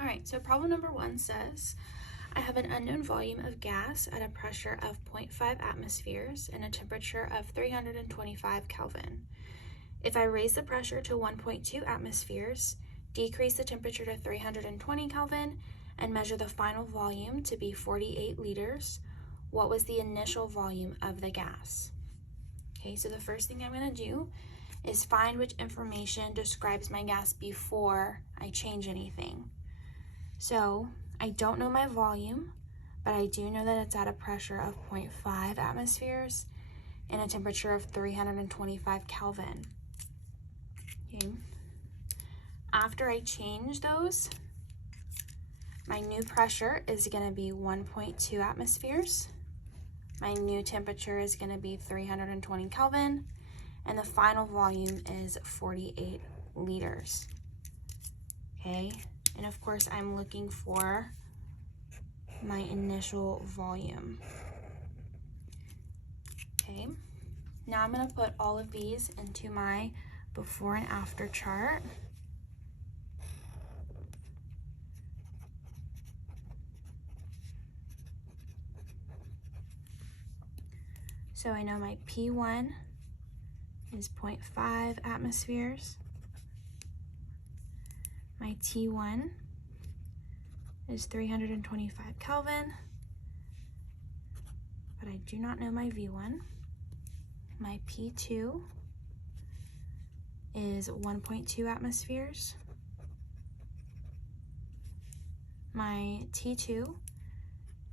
All right, so problem number 1 says, I have an unknown volume of gas at a pressure of 0.5 atmospheres and a temperature of 325 Kelvin. If I raise the pressure to 1.2 atmospheres, decrease the temperature to 320 Kelvin, and measure the final volume to be 48 liters, what was the initial volume of the gas? Okay, so the first thing I'm going to do is find which information describes my gas before I change anything. So I don't know my volume, but I do know that it's at a pressure of 0.5 atmospheres and a temperature of 325 Kelvin. Okay. After I change those, my new pressure is going to be 1.2 atmospheres. My new temperature is going to be 320 Kelvin, and the final volume is 48 liters. Okay. And of course, I'm looking for my initial volume. Okay, now I'm going to put all of these into my before and after chart. So I know my P1 is 0.5 atmospheres. My T1 is 325 Kelvin, but I do not know my V1. My P2 is 1.2 atmospheres. My T2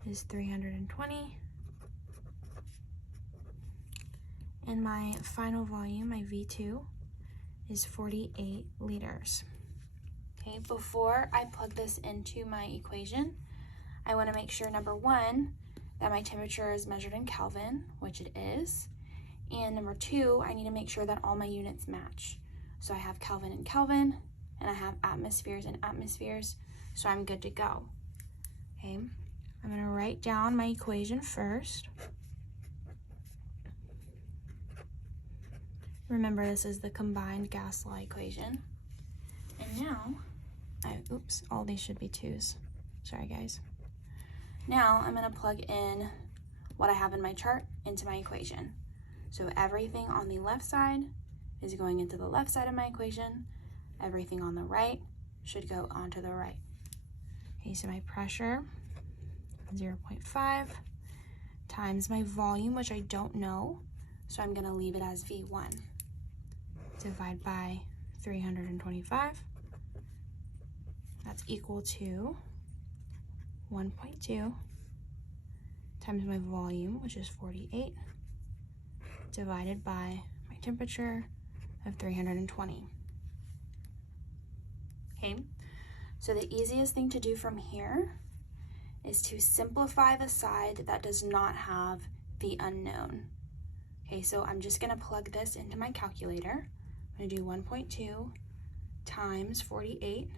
is 320. And my final volume, my V2, is 48 liters. Okay, before I plug this into my equation, I want to make sure, number 1, that my temperature is measured in Kelvin, which it is. And number 2, I need to make sure that all my units match. So I have Kelvin and Kelvin, and I have atmospheres and atmospheres, so I'm good to go. Okay, I'm going to write down my equation first. Remember, this is the combined gas law equation. And now, all these should be 2's. Sorry, guys. Now, I'm going to plug in what I have in my chart into my equation. So everything on the left side is going into the left side of my equation. Everything on the right should go onto the right. Okay, so my pressure, 0.5, times my volume, which I don't know, so I'm going to leave it as V1. Divide by 325. That's equal to 1.2 times my volume, which is 48, divided by my temperature of 320. Okay, so the easiest thing to do from here is to simplify the side that does not have the unknown. Okay, so I'm just going to plug this into my calculator. I'm going to do 1.2 times 48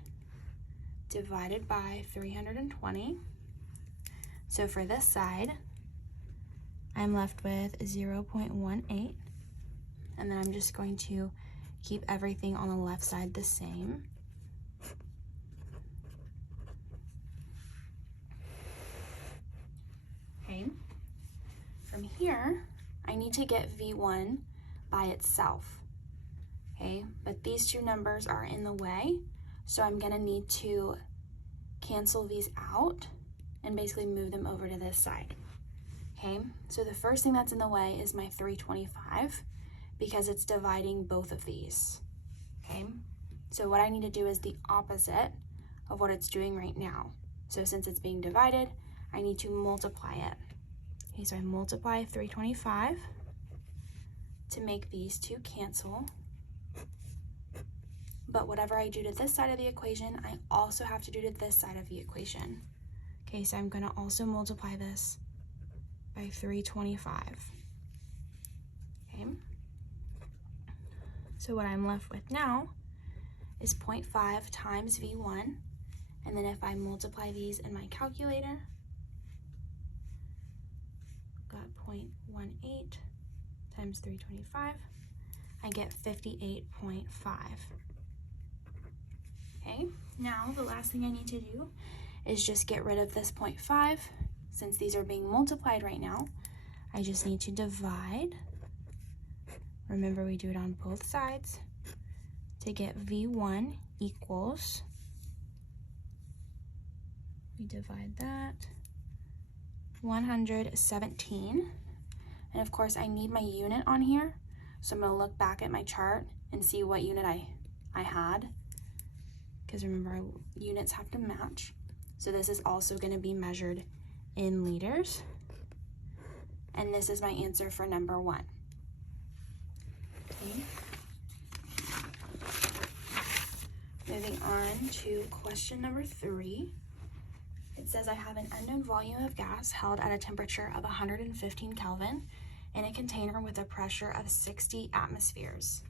divided by 320. So for this side, I'm left with 0.18, and then I'm just going to keep everything on the left side the same. Okay, from here, I need to get V1 by itself. Okay, but these two numbers are in the way, so I'm going to need to cancel these out and basically move them over to this side. Okay, so the first thing that's in the way is my 325 because it's dividing both of these. Okay, so what I need to do is the opposite of what it's doing right now. So since it's being divided, I need to multiply it. Okay, so I multiply 325 to make these two cancel. But whatever I do to this side of the equation, I also have to do to this side of the equation. Okay, so I'm going to also multiply this by 325. Okay, so what I'm left with now is 0.5 times V1, and then if I multiply these in my calculator, got 0.18 times 325, I get 58.5. Okay, Now, the last thing I need to do is just get rid of this 0.5. Since these are being multiplied right now, I just need to divide. Remember, we do it on both sides to get V1 equals, we divide that, 117. And of course, I need my unit on here. So I'm going to look back at my chart and see what unit I had. Because remember, our units have to match. So this is also going to be measured in liters. And this is my answer for number 1. Okay. Moving on to question number 3. It says I have an unknown volume of gas held at a temperature of 115 Kelvin in a container with a pressure of 60 atmospheres.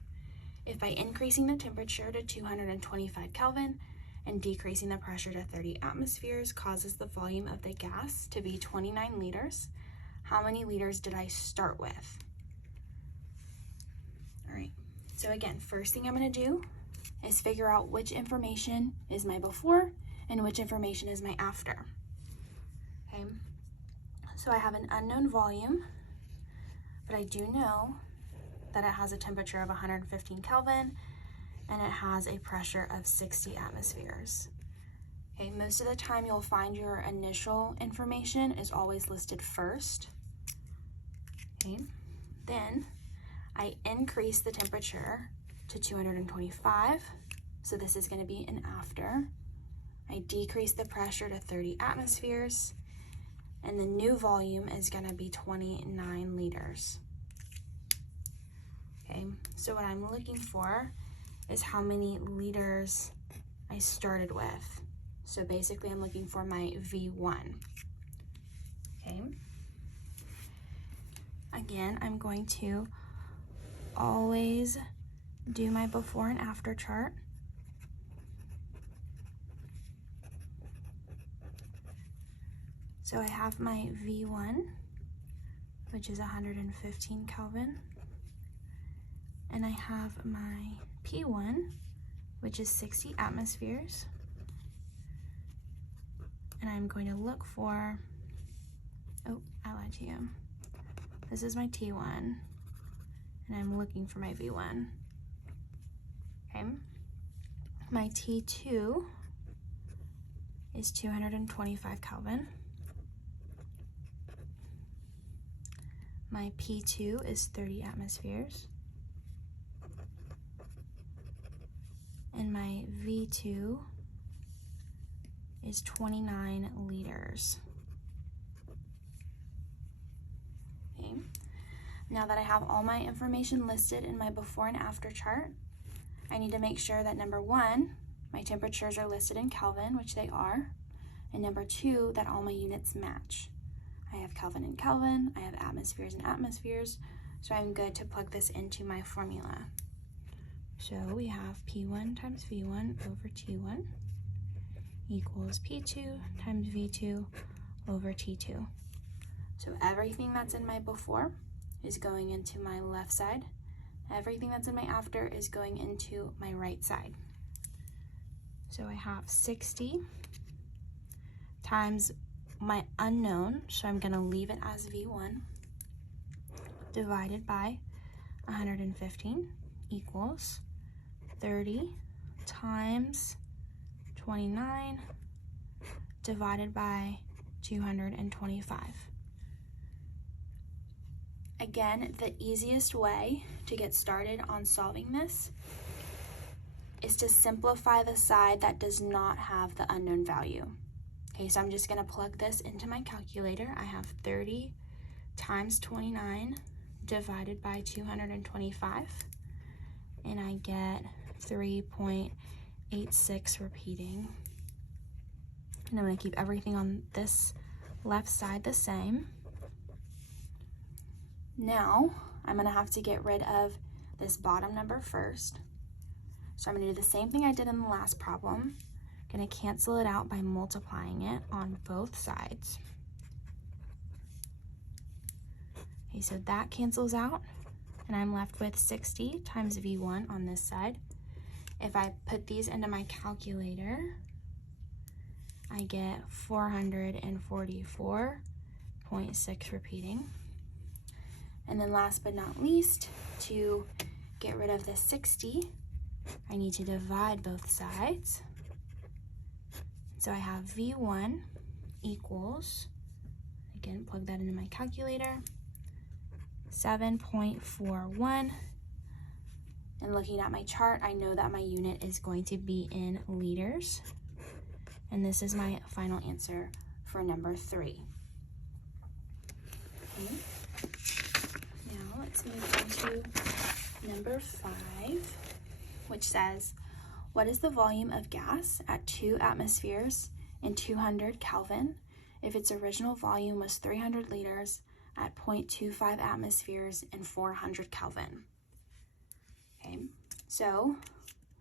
If by increasing the temperature to 225 Kelvin and decreasing the pressure to 30 atmospheres causes the volume of the gas to be 29 liters, how many liters did I start with? All right, so again, first thing I'm going to do is figure out which information is my before and which information is my after. Okay, so I have an unknown volume, but I do know that it has a temperature of 115 Kelvin and it has a pressure of 60 atmospheres. Okay, most of the time you'll find your initial information is always listed first. Okay, then I increase the temperature to 225, so this is going to be an after. I decrease the pressure to 30 atmospheres, and the new volume is going to be 29 liters. Okay, so what I'm looking for is how many liters I started with. So basically I'm looking for my V1. Okay. Again, I'm going to always do my before and after chart. So I have my V1, which is 115 Kelvin, and I have my P1, which is 60 atmospheres, and I'm going to look for, oh, I lied to you. This is my T1, and I'm looking for my V1. Okay, my T2 is 225 Kelvin. My P2 is 30 atmospheres. And my V2 is 29 liters. Okay. Now that I have all my information listed in my before and after chart, I need to make sure that number 1, my temperatures are listed in Kelvin, which they are, and number 2, that all my units match. I have Kelvin and Kelvin, I have atmospheres and atmospheres, so I'm good to plug this into my formula. So we have P1 times V1 over T1 equals P2 times V2 over T2. So everything that's in my before is going into my left side. Everything that's in my after is going into my right side. So I have 60 times my unknown, so I'm going to leave it as V1, divided by 115 equals 30 times 29 divided by 225. Again, the easiest way to get started on solving this is to simplify the side that does not have the unknown value. Okay, so I'm just going to plug this into my calculator. I have 30 times 29 divided by 225, and I get 3.86 repeating. And I'm going to keep everything on this left side the same. Now, I'm going to have to get rid of this bottom number first. So I'm going to do the same thing I did in the last problem. I'm going to cancel it out by multiplying it on both sides. Okay, so that cancels out, and I'm left with 60 times V1 on this side If I put these into my calculator, I get 444.6 repeating. And then last but not least, to get rid of the 60, I need to divide both sides. So I have V1 equals, again, plug that into my calculator, 7.41. And looking at my chart, I know that my unit is going to be in liters. And this is my final answer for number 3. Okay. Now let's move on to number 5, which says, what is the volume of gas at 2 atmospheres and 200 Kelvin if its original volume was 300 liters at 0.25 atmospheres and 400 Kelvin? Okay, so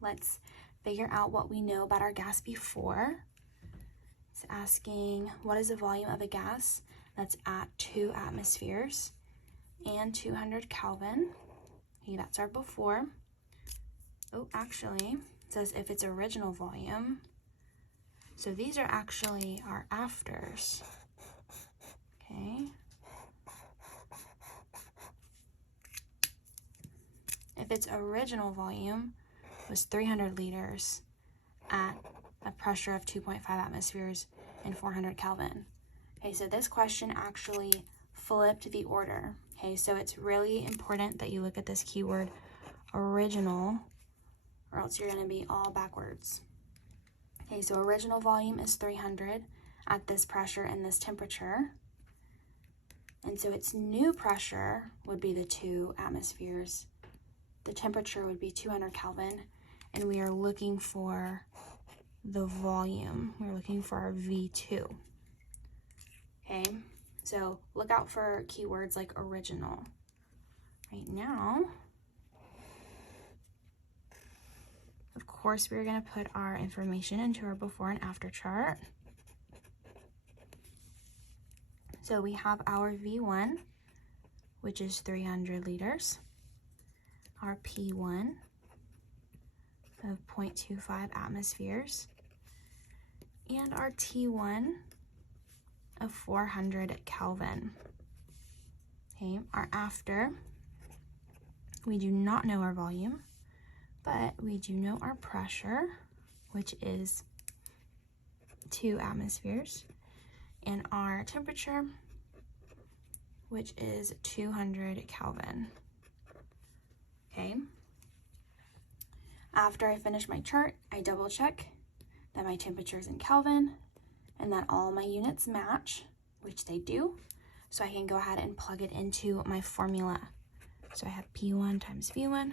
let's figure out what we know about our gas before. It's asking, what is the volume of a gas that's at 2 atmospheres and 200 Kelvin? Okay, that's our before. Oh, actually, it says if its original volume. So these are actually our afters. Okay. If its original volume was 300 liters at a pressure of 2.5 atmospheres and 400 Kelvin. Okay, so this question actually flipped the order. Okay, so it's really important that you look at this keyword original, or else you're going to be all backwards. Okay, so original volume is 300 at this pressure and this temperature. And so its new pressure would be the 2 atmospheres. The temperature would be 200 Kelvin, and we are looking for the volume. We're looking for our V2. Okay, so look out for keywords like original. Right now, of course, we're going to put our information into our before and after chart. So we have our V1, which is 300 liters, our P1 of 0.25 atmospheres, and our T1 of 400 Kelvin. Okay, our after, we do not know our volume, but we do know our pressure, which is 2 atmospheres, and our temperature, which is 200 Kelvin. Okay. After I finish my chart, I double check that my temperature is in Kelvin and that all my units match, which they do. So I can go ahead and plug it into my formula. So I have P1 times V1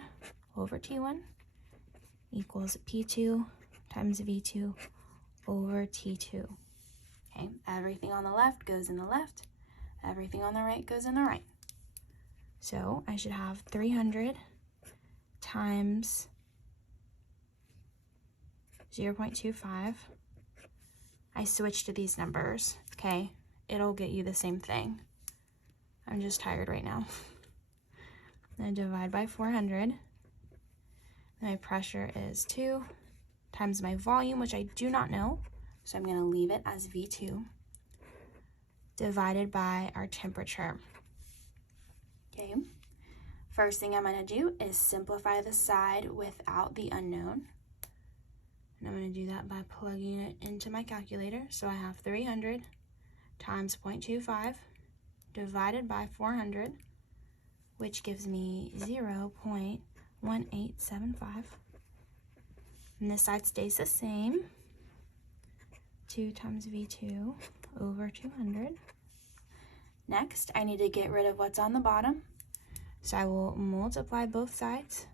over T1 equals P2 times V2 over T2. Okay, everything on the left goes in the left, everything on the right goes in the right. So I should have 300 times 0.25. I switched to these numbers, okay? It'll get you the same thing. I'm just tired right now. Then divide by 400. My pressure is 2 times my volume, which I do not know, so I'm going to leave it as V2, divided by our temperature. Okay, first thing I'm going to do is simplify the side without the unknown. And I'm going to do that by plugging it into my calculator. So I have 300 times 0.25 divided by 400, which gives me 0.1875. And this side stays the same. 2 times V2 over 200. Next, I need to get rid of what's on the bottom. So I will multiply both sides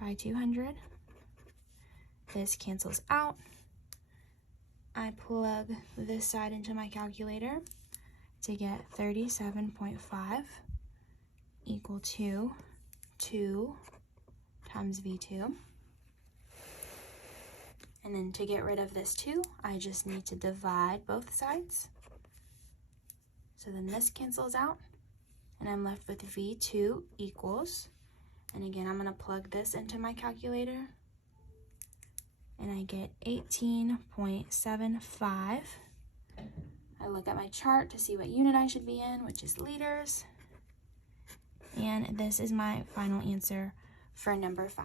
by 200. This cancels out. I plug this side into my calculator to get 37.5 equal to 2 times V2. And then to get rid of this 2, I just need to divide both sides. So then this cancels out, and I'm left with V2 equals, and again, I'm going to plug this into my calculator, and I get 18.75. I look at my chart to see what unit I should be in, which is liters. And this is my final answer for number 5.